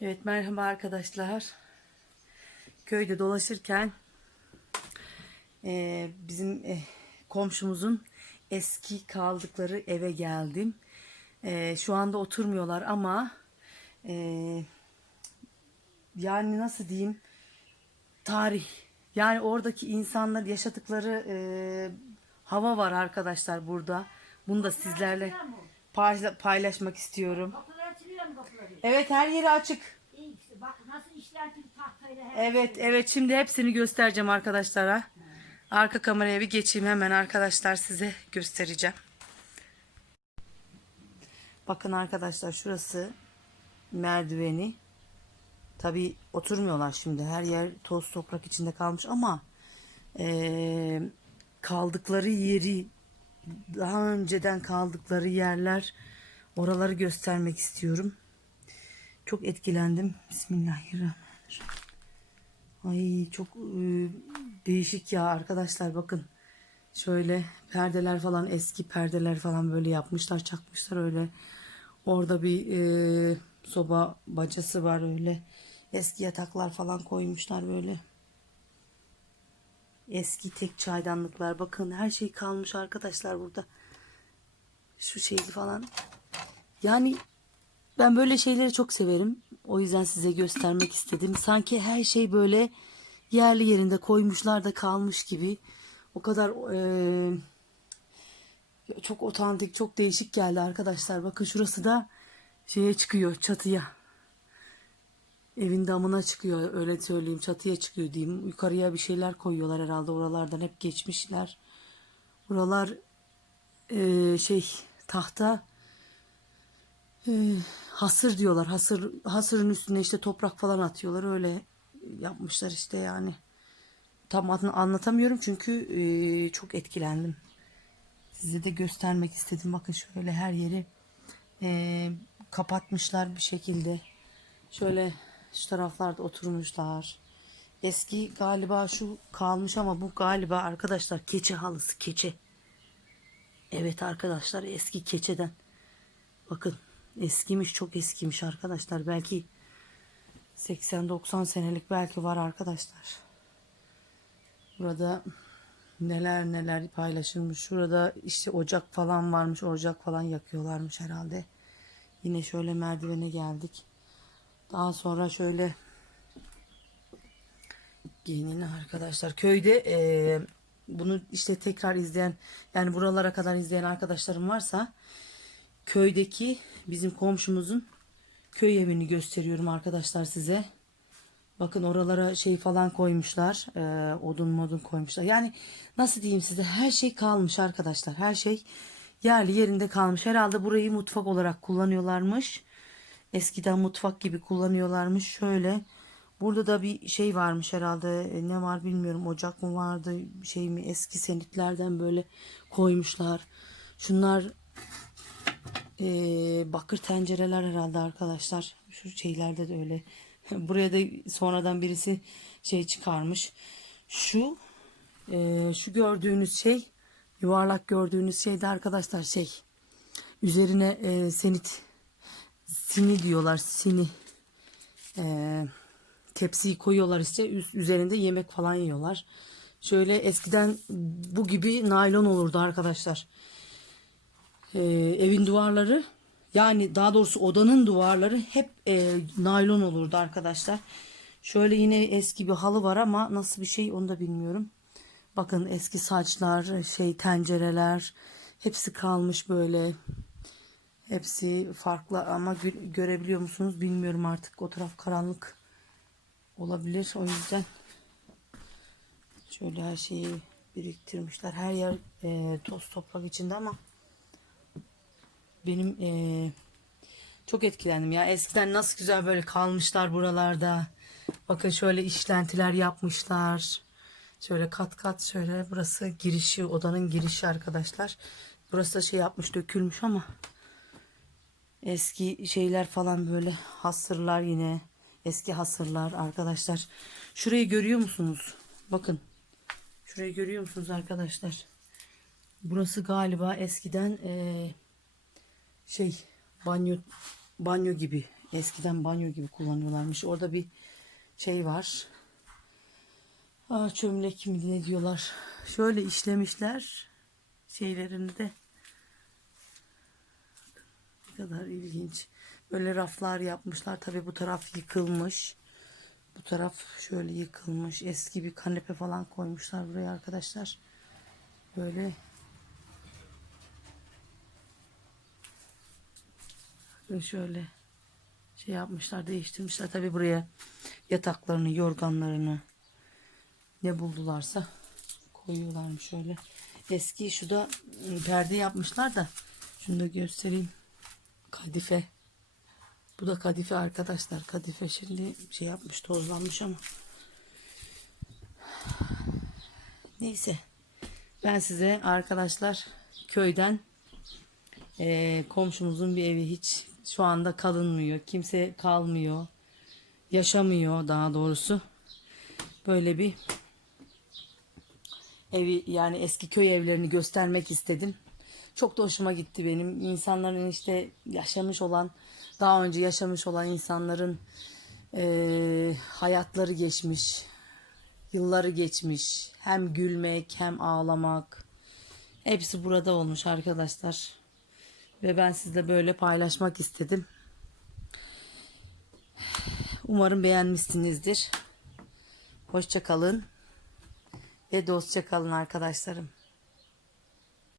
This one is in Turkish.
Evet merhaba arkadaşlar. Köyde dolaşırken eee, bizim eh, komşumuzun eski kaldıkları eve geldim. Eee, şu anda oturmuyorlar ama eee, yani nasıl diyeyim tarih yani oradaki insanlar yaşadıkları eee, hava var arkadaşlar burada. Bunu da sizlerle payla- paylaşmak istiyorum. Evet her yeri açık. İşte bak nasıl işlentin tahtayla her Evet evet şimdi hepsini göstereceğim arkadaşlara. Arka kameraya bir geçeyim hemen arkadaşlar size göstereceğim. Bakın arkadaşlar şurası merdiveni. Tabi oturmuyorlar şimdi her yer toz toprak içinde kalmış ama eee, kaldıkları yeri daha önceden kaldıkları yerler oraları göstermek istiyorum. Çok etkilendim. Bismillahirrahmanirrahim. Ay çok e, değişik ya arkadaşlar bakın. Şöyle perdeler falan eski perdeler falan böyle yapmışlar çakmışlar öyle. Orada bir e, soba bacası var öyle. Eski yataklar falan koymuşlar böyle. Eski tek çaydanlıklar bakın her şey kalmış arkadaşlar burada. Şu şeyi falan. Yani ben böyle şeyleri çok severim. O yüzden size göstermek istedim. Sanki her şey böyle yerli yerinde koymuşlar da kalmış gibi. O kadar eee, çok otantik, çok değişik geldi arkadaşlar. Bakın şurası da şeye çıkıyor, çatıya. Evin damına çıkıyor, öyle söyleyeyim. Çatıya çıkıyor diyeyim. Yukarıya bir şeyler koyuyorlar herhalde. Oralardan hep geçmişler. Buralar eee, şey tahta ee, hasır diyorlar. Hasır hasırın üstüne işte toprak falan atıyorlar. Öyle yapmışlar işte yani. Tam adını anlatamıyorum çünkü e, çok etkilendim. Size de göstermek istedim. Bakın şöyle her yeri e, kapatmışlar bir şekilde. Şöyle şu taraflarda oturmuşlar. Eski galiba şu kalmış ama bu galiba arkadaşlar keçe halısı keçe. Evet arkadaşlar eski keçeden. Bakın eskimiş çok eskimiş arkadaşlar. Belki 80-90 senelik belki var arkadaşlar. Burada neler neler paylaşılmış. Şurada işte ocak falan varmış. Ocak falan yakıyorlarmış herhalde. Yine şöyle merdivene geldik. Daha sonra şöyle giyinin arkadaşlar. Köyde eee, bunu işte tekrar izleyen yani buralara kadar izleyen arkadaşlarım varsa köydeki bizim komşumuzun köy evini gösteriyorum arkadaşlar size. Bakın oralara şey falan koymuşlar. e, odun modun koymuşlar. Yani nasıl diyeyim size her şey kalmış arkadaşlar. Her şey yerli yerinde kalmış. Herhalde burayı mutfak olarak kullanıyorlarmış. Eskiden mutfak gibi kullanıyorlarmış. Şöyle burada da bir şey varmış herhalde. E, Ne var bilmiyorum. Ocak mı vardı şey mi eski senetlerden böyle koymuşlar. Şunlar ee, bakır tencereler herhalde arkadaşlar. Şu şeylerde de öyle. Buraya da sonradan birisi şey çıkarmış. Şu e, şu gördüğünüz şey yuvarlak gördüğünüz şey de arkadaşlar şey üzerine e, senit sini diyorlar sini e, tepsiyi koyuyorlar işte üz- üzerinde yemek falan yiyorlar. Şöyle eskiden bu gibi naylon olurdu arkadaşlar e, evin duvarları yani daha doğrusu odanın duvarları hep e, naylon olurdu arkadaşlar. Şöyle yine eski bir halı var ama nasıl bir şey onu da bilmiyorum. Bakın eski saçlar, şey tencereler hepsi kalmış böyle. Hepsi farklı ama gö- görebiliyor musunuz bilmiyorum artık. O taraf karanlık olabilir o yüzden. Şöyle her şeyi biriktirmişler. Her yer e, toz toprak içinde ama benim eee, çok etkilendim ya. Eskiden nasıl güzel böyle kalmışlar buralarda. Bakın şöyle işlentiler yapmışlar. Şöyle kat kat şöyle burası girişi odanın girişi arkadaşlar. Burası da şey yapmış dökülmüş ama eski şeyler falan böyle hasırlar yine. Eski hasırlar arkadaşlar. Şurayı görüyor musunuz? Bakın. Şurayı görüyor musunuz arkadaşlar? Burası galiba eskiden eee şey banyo banyo gibi Eskiden banyo gibi kullanıyorlarmış. Orada bir şey var. Aa, çömlek mi ne diyorlar. Şöyle işlemişler şeylerini de. Ne kadar ilginç. Böyle raflar yapmışlar. Tabii bu taraf yıkılmış. Bu taraf şöyle yıkılmış. Eski bir kanepe falan koymuşlar buraya arkadaşlar. Böyle şöyle şey yapmışlar, değiştirmişler. Tabii buraya yataklarını, yorganlarını ne buldularsa koyuyorlarmış şöyle. Eski şu da ıı, perde yapmışlar da şunu da göstereyim. Kadife. Bu da kadife arkadaşlar. Kadife şimdi şey yapmış, tozlanmış ama. Neyse. Ben size arkadaşlar köyden eee, komşumuzun bir evi hiç şu anda kalınmıyor. Kimse kalmıyor. Yaşamıyor daha doğrusu. Böyle bir evi yani eski köy evlerini göstermek istedim. Çok da hoşuma gitti benim. İnsanların işte yaşamış olan, daha önce yaşamış olan insanların eee, hayatları geçmiş, yılları geçmiş. Hem gülmek hem ağlamak. Hepsi burada olmuş arkadaşlar. Ve ben sizle böyle paylaşmak istedim. Umarım beğenmişsinizdir. Hoşça kalın ve dostça kalın arkadaşlarım.